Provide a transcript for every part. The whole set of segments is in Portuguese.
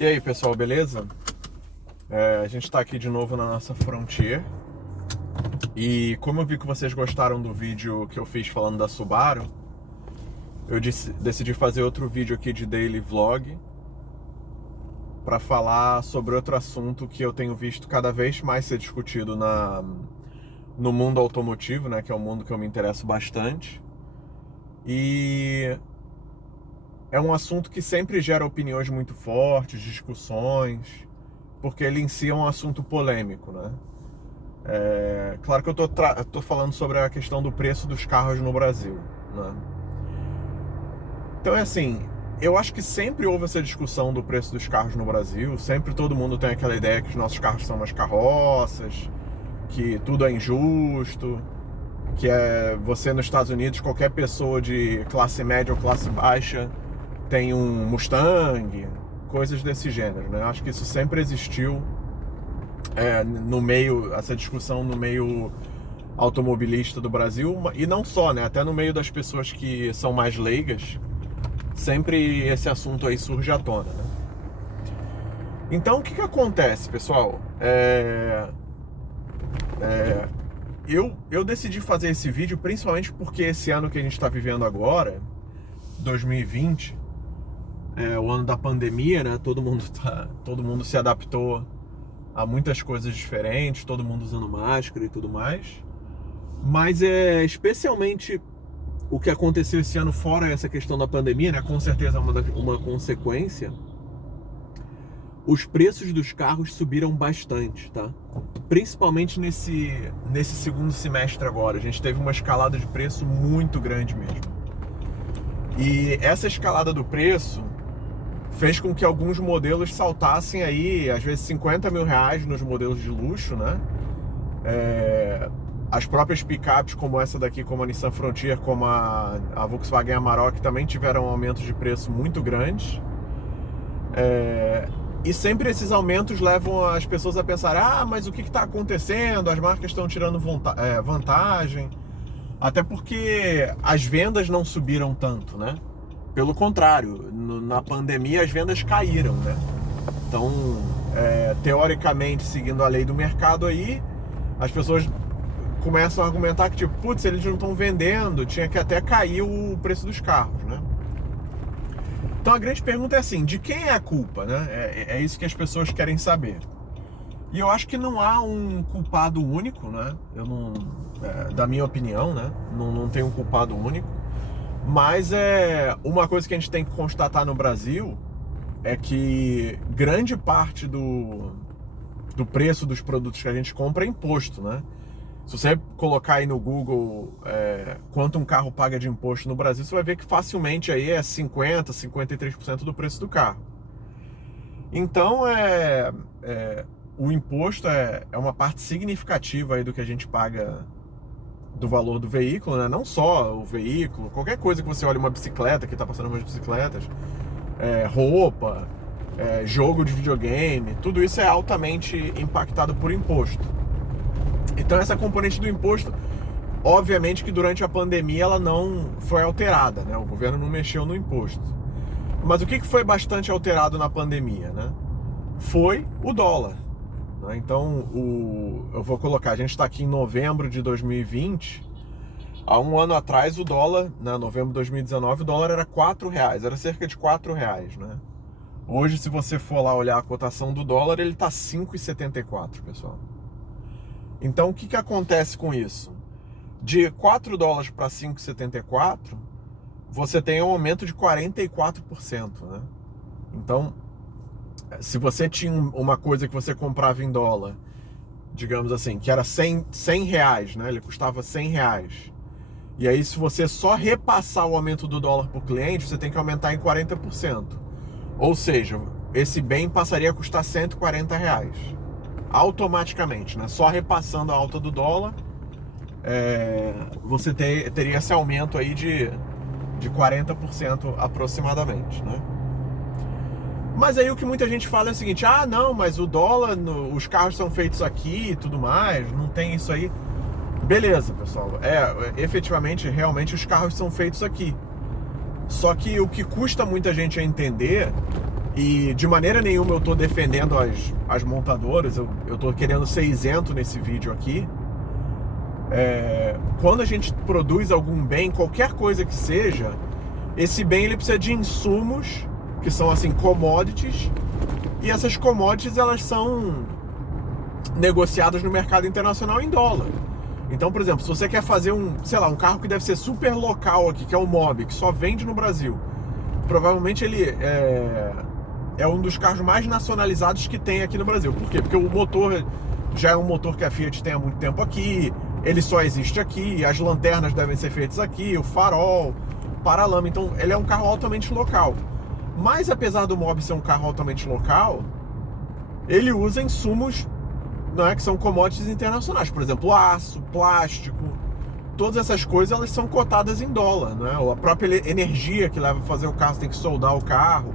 E aí, pessoal, beleza? A gente está aqui de novo na nossa Frontier. E como eu vi que vocês gostaram do vídeo que eu fiz falando da Subaru, eu decidi fazer outro vídeo aqui de daily vlog para falar sobre outro assunto que eu tenho visto cada vez mais ser discutido no mundo automotivo, né, que é um mundo que eu me interesso bastante. E é um assunto que sempre gera opiniões muito fortes, discussões, porque ele em si é um assunto polêmico, né? Claro que eu tô falando sobre a questão do preço dos carros no Brasil, né? Então é assim, eu acho que sempre houve essa discussão do preço dos carros no Brasil, sempre todo mundo tem aquela ideia que os nossos carros são umas carroças, que tudo é injusto, que você nos Estados Unidos, qualquer pessoa de classe média ou classe baixa tem um Mustang, coisas desse gênero, né? Acho que isso sempre existiu no meio, essa discussão no meio automobilista do Brasil, e não só, né? Até no meio das pessoas que são mais leigas, sempre esse assunto aí surge à tona, né? Então, o que acontece, pessoal? Eu decidi fazer esse vídeo principalmente porque esse ano que a gente está vivendo agora, 2020, o ano da pandemia, né? Todo mundo se adaptou a muitas coisas diferentes, todo mundo usando máscara e tudo mais. Mas especialmente o que aconteceu esse ano, fora essa questão da pandemia, né? Com certeza é uma consequência. Os preços dos carros subiram bastante, tá? Principalmente nesse segundo semestre agora. A gente teve uma escalada de preço muito grande mesmo. E essa escalada do preço fez com que alguns modelos saltassem aí, às vezes 50 mil reais nos modelos de luxo, né? As próprias picapes, como essa daqui, como a Nissan Frontier, como a Volkswagen Amarok, também tiveram aumentos de preço muito grandes. E sempre esses aumentos levam as pessoas a pensar: mas o que está acontecendo? As marcas estão tirando vantagem. Até porque as vendas não subiram tanto, né? Pelo contrário, na pandemia as vendas caíram, né? Então, teoricamente, seguindo a lei do mercado aí, as pessoas começam a argumentar que, tipo, putz, eles não estão vendendo, tinha que até cair o preço dos carros, né? Então a grande pergunta é assim, de quem é a culpa, né? É isso que as pessoas querem saber. E eu acho que não há um culpado único, né? Da minha opinião, né? Não tem um culpado único. Mas uma coisa que a gente tem que constatar no Brasil é que grande parte do preço dos produtos que a gente compra é imposto, né? Se você colocar aí no Google quanto um carro paga de imposto no Brasil, você vai ver que facilmente aí é 50%, 53% do preço do carro. Então, o imposto é uma parte significativa aí do que a gente paga do valor do veículo, né? Não só o veículo, qualquer coisa que você olha, uma bicicleta, que tá passando umas bicicletas, roupa, jogo de videogame, tudo isso é altamente impactado por imposto. Então essa componente do imposto, obviamente que durante a pandemia ela não foi alterada, né? O governo não mexeu no imposto. Mas o que foi bastante alterado na pandemia, né? Foi o dólar. Então, eu vou colocar, a gente está aqui em novembro de 2020. Há um ano atrás o dólar, né, novembro de 2019, o dólar era R$4, era cerca de R$4, né? Hoje, se você for lá olhar a cotação do dólar, ele está 5,74, pessoal. Então, o que acontece com isso? De $4 para 5,74, você tem um aumento de 44%, né? Então, se você tinha uma coisa que você comprava em dólar, digamos assim, que era 100 reais, né? Ele custava 100 reais. E aí, se você só repassar o aumento do dólar para o cliente, você tem que aumentar em 40%. Ou seja, esse bem passaria a custar 140 reais. Automaticamente, né? Só repassando a alta do dólar, você teria esse aumento aí de 40% aproximadamente, né? Mas aí o que muita gente fala é o seguinte: não, mas o dólar, os carros são feitos aqui e tudo mais, não tem isso aí. Beleza, pessoal, efetivamente, realmente os carros são feitos aqui. Só que o que custa muita gente a entender E de maneira nenhuma eu tô defendendo as montadoras, eu tô querendo ser isento nesse vídeo aqui. Quando a gente produz algum bem, qualquer coisa que seja, esse bem ele precisa de insumos, que são assim, commodities, e essas commodities elas são negociadas no mercado internacional em dólar. Então, por exemplo, se você quer fazer um carro que deve ser super local aqui, que é o Mobi, que só vende no Brasil, provavelmente ele é um dos carros mais nacionalizados que tem aqui no Brasil. Por quê? Porque o motor já é um motor que a Fiat tem há muito tempo aqui, ele só existe aqui, as lanternas devem ser feitas aqui, o farol, paralama, então ele é um carro altamente local. Mas apesar do Mobi ser um carro altamente local, ele usa insumos, que são commodities internacionais, por exemplo, aço, plástico, todas essas coisas elas são cotadas em dólar, A própria energia que leva a fazer o carro, você tem que soldar o carro,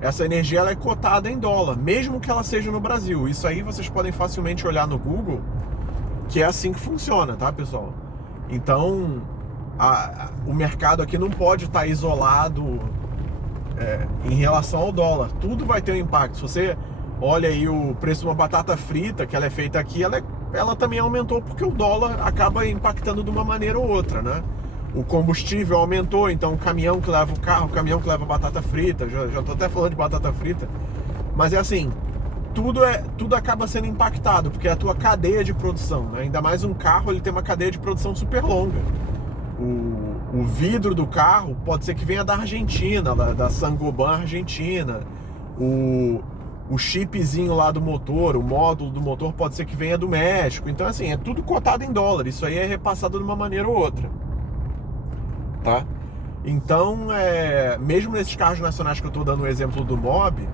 essa energia ela é cotada em dólar, mesmo que ela seja no Brasil. Isso aí vocês podem facilmente olhar no Google, que é assim que funciona, tá, pessoal? Então, o mercado aqui não pode estar isolado em relação ao dólar. Tudo vai ter um impacto. Se você olha aí o preço de uma batata frita, que ela é feita aqui, ela também aumentou porque o dólar acaba impactando de uma maneira ou outra, O combustível aumentou, então o caminhão que leva o carro, o caminhão que leva a batata frita, já tô até falando de batata frita, mas é assim, tudo acaba sendo impactado, porque é a tua cadeia de produção, Ainda mais um carro, ele tem uma cadeia de produção super longa. O vidro do carro pode ser que venha da Argentina, da Saint-Gobain Argentina. O chipzinho lá do motor, o módulo do motor pode ser que venha do México. Então, assim, é tudo cotado em dólar. Isso aí é repassado de uma maneira ou outra, tá? Então, mesmo nesses carros nacionais que eu tô dando o exemplo do Mobi,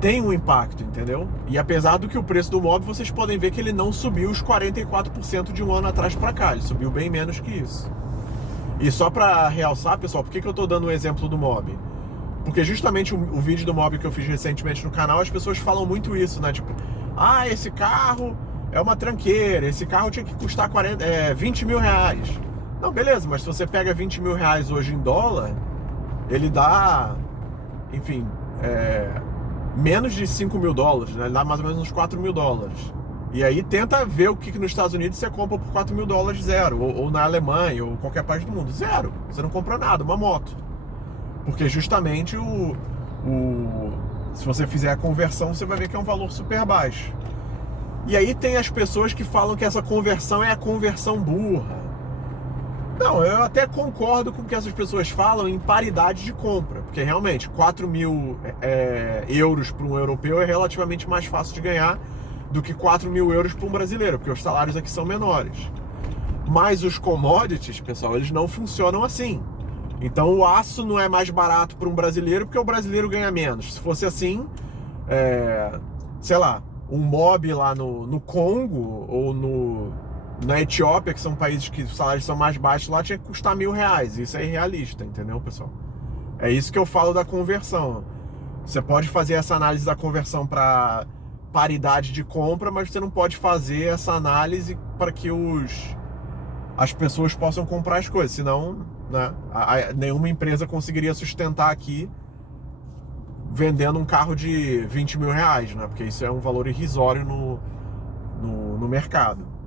tem um impacto, entendeu? E apesar do que o preço do Mobi, vocês podem ver que ele não subiu os 44% de um ano atrás para cá. Ele subiu bem menos que isso. E só para realçar, pessoal, por que eu tô dando o exemplo do Mobi? Porque justamente o vídeo do Mobi que eu fiz recentemente no canal, as pessoas falam muito isso, Tipo, esse carro é uma tranqueira, esse carro tinha que custar 20 mil reais. Não, beleza, mas se você pega 20 mil reais hoje em dólar, ele dá, enfim, menos de 5 mil dólares, Ele dá mais ou menos uns 4 mil dólares. E aí tenta ver o que nos Estados Unidos você compra por 4 mil dólares zero, ou na Alemanha, ou qualquer parte do mundo, zero. Você não compra nada, uma moto. Porque justamente se você fizer a conversão, você vai ver que é um valor super baixo. E aí tem as pessoas que falam que essa conversão é a conversão burra. Não, eu até concordo com o que essas pessoas falam em paridade de compra, porque realmente 4 mil euros para um europeu é relativamente mais fácil de ganhar do que 4 mil euros para um brasileiro, porque os salários aqui são menores. Mas os commodities, pessoal, eles não funcionam assim. Então o aço não é mais barato para um brasileiro porque o brasileiro ganha menos. Se fosse assim, um Mobi lá no Congo ou na Etiópia, que são países que os salários são mais baixos, lá tinha que custar R$1.000. Isso é irrealista, entendeu, pessoal? É isso que eu falo da conversão. Você pode fazer essa análise da conversão para paridade de compra, mas você não pode fazer essa análise para que as pessoas possam comprar as coisas, senão nenhuma empresa conseguiria sustentar aqui vendendo um carro de 20 mil reais, porque isso é um valor irrisório no mercado.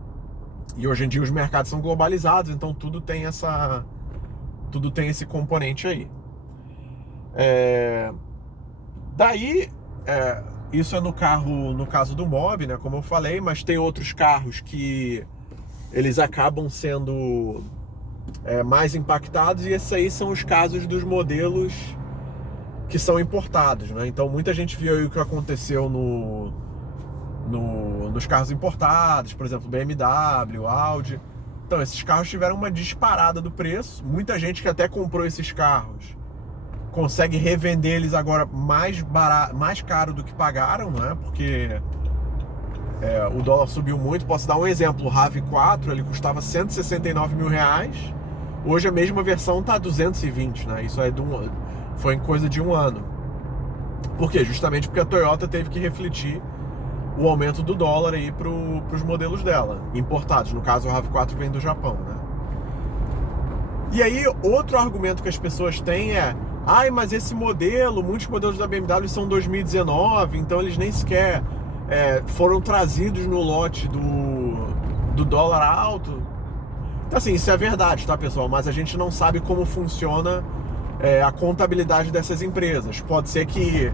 E hoje em dia os mercados são globalizados, então tudo tem esse componente aí. Isso é no caso do Mobi, como eu falei, mas tem outros carros que eles acabam sendo mais impactados, e esses aí são os casos dos modelos que são importados, Então muita gente viu aí o que aconteceu nos carros importados, por exemplo, BMW, Audi. Então esses carros tiveram uma disparada do preço. Muita gente que até comprou esses carros consegue revender eles agora mais caro do que pagaram, Porque o dólar subiu muito. Posso dar um exemplo: o RAV4 ele custava 169 mil reais. Hoje a mesma versão tá 220, Isso foi em coisa de um ano. Por quê? Justamente porque a Toyota teve que refletir o aumento do dólar aí para os modelos dela, importados. No caso, o RAV4 vem do Japão, E aí, outro argumento que as pessoas têm Ai, mas esse modelo, muitos modelos da BMW são 2019, então eles nem sequer foram trazidos no lote do dólar alto. Então assim, isso é verdade, tá, pessoal? Mas a gente não sabe como funciona a contabilidade dessas empresas. Pode ser que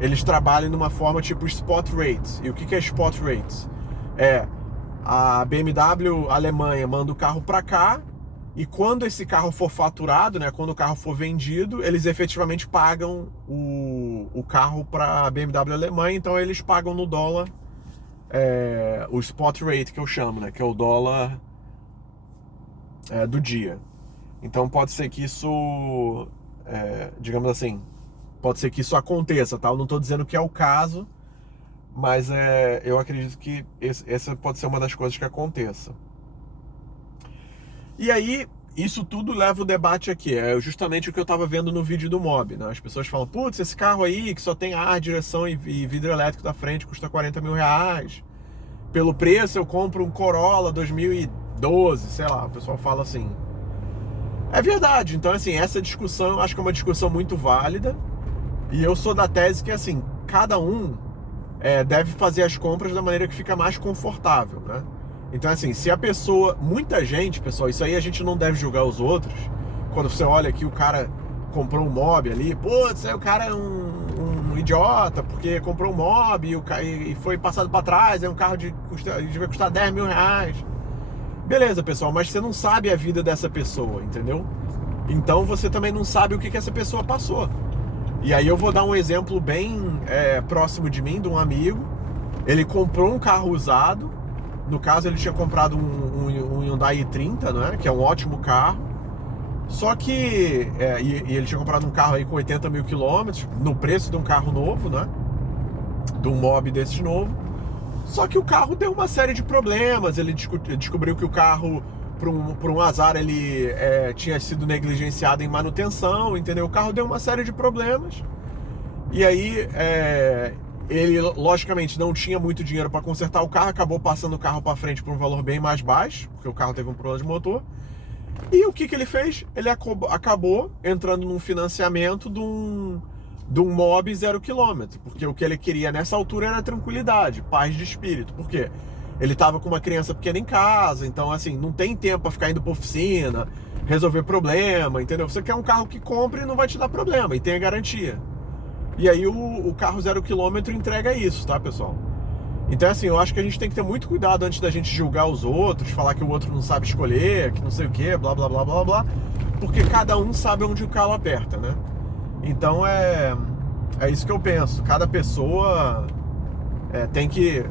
eles trabalhem numa forma tipo spot rates. E o que é spot rates? A BMW Alemanha manda o carro para cá, e quando esse carro for faturado, né, quando o carro for vendido, eles efetivamente pagam o carro para a BMW Alemanha, então eles pagam no dólar o spot rate, que eu chamo, né, que é o dólar do dia. Então pode ser que isso, digamos assim, pode ser que isso aconteça, tá? Eu não estou dizendo que é o caso, mas eu acredito que essa pode ser uma das coisas que aconteça. E aí, isso tudo leva o debate aqui. É justamente o que eu estava vendo no vídeo do Mob, né? As pessoas falam, putz, esse carro aí que só tem ar, direção e vidro elétrico da frente custa 40 mil reais. Pelo preço eu compro um Corolla 2012, sei lá, o pessoal fala assim. É verdade, então assim, essa discussão eu acho que é uma discussão muito válida. E eu sou da tese que assim, cada um deve fazer as compras da maneira que fica mais confortável, né? Então assim, se a pessoa, muita gente, pessoal, isso aí a gente não deve julgar os outros. Quando você olha que o cara comprou um mob ali, putz, aí o cara é um idiota, porque comprou um mob e foi passado para trás, é um carro devia custar 10 mil reais. Beleza, pessoal, mas você não sabe a vida dessa pessoa, entendeu? Então você também não sabe o que essa pessoa passou. E aí eu vou dar um exemplo bem próximo de mim, de um amigo. Ele comprou um carro usado. No caso, ele tinha comprado um Hyundai i30, né? Que é um ótimo carro. Só que... e ele tinha comprado um carro aí com 80 mil quilômetros, no preço de um carro novo, né? De um mob desses novo. Só que o carro deu uma série de problemas. Ele descobriu que o carro, por um azar, ele tinha sido negligenciado em manutenção, entendeu? O carro deu uma série de problemas. E aí... ele, logicamente, não tinha muito dinheiro para consertar o carro, acabou passando o carro para frente por um valor bem mais baixo, porque o carro teve um problema de motor. E o que ele fez? Ele acabou entrando num financiamento de um mob 0 km, porque o que ele queria nessa altura era tranquilidade, paz de espírito. Por quê? Ele estava com uma criança pequena em casa, então assim, não tem tempo para ficar indo para oficina, resolver problema, entendeu? Você quer um carro que compre e não vai te dar problema, e tenha garantia. E aí o carro 0 km entrega isso, tá, pessoal? Então assim, eu acho que a gente tem que ter muito cuidado antes da gente julgar os outros, falar que o outro não sabe escolher, que não sei o que, blá blá blá blá blá, porque cada um sabe onde o calo aperta, né? Então é isso que eu penso. Cada pessoa tem que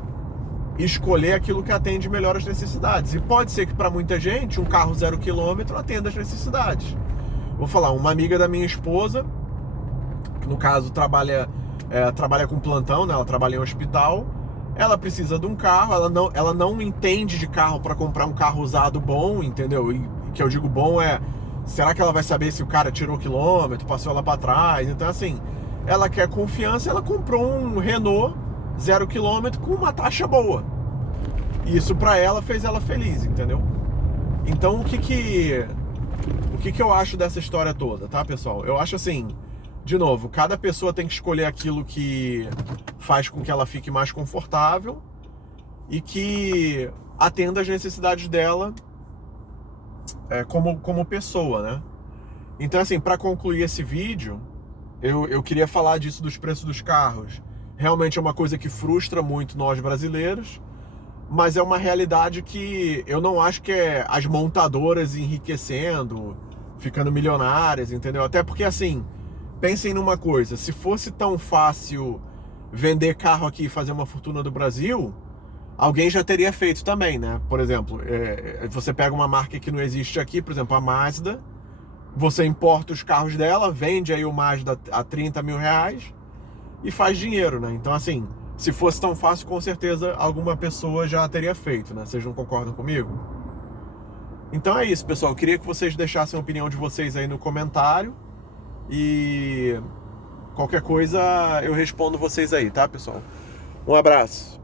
escolher aquilo que atende melhor as necessidades. E pode ser que para muita gente um carro 0 km atenda as necessidades. Vou falar, uma amiga da minha esposa, no caso trabalha com plantão, né? Ela trabalha em um hospital, ela precisa de um carro, ela não entende de carro para comprar um carro usado bom, entendeu? E que eu digo bom será que ela vai saber se o cara tirou quilômetro, passou ela para trás? Então assim, ela quer confiança, ela comprou um Renault 0 km com uma taxa boa. E isso para ela fez ela feliz, entendeu? Então o que eu acho dessa história toda, tá, pessoal? Eu acho assim, de novo, cada pessoa tem que escolher aquilo que faz com que ela fique mais confortável e que atenda às necessidades dela como pessoa, né? Então, assim, para concluir esse vídeo, eu queria falar disso dos preços dos carros. Realmente é uma coisa que frustra muito nós brasileiros, mas é uma realidade que eu não acho que é as montadoras enriquecendo, ficando milionárias, entendeu? Até porque, assim, pensem numa coisa, se fosse tão fácil vender carro aqui e fazer uma fortuna do Brasil, alguém já teria feito também, né? Por exemplo, você pega uma marca que não existe aqui, por exemplo, a Mazda, você importa os carros dela, vende aí o Mazda a 30 mil reais e faz dinheiro, né? Então, assim, se fosse tão fácil, com certeza alguma pessoa já teria feito, né? Vocês não concordam comigo? Então é isso, pessoal. Eu queria que vocês deixassem a opinião de vocês aí no comentário. E qualquer coisa eu respondo vocês aí, tá, pessoal? Um abraço.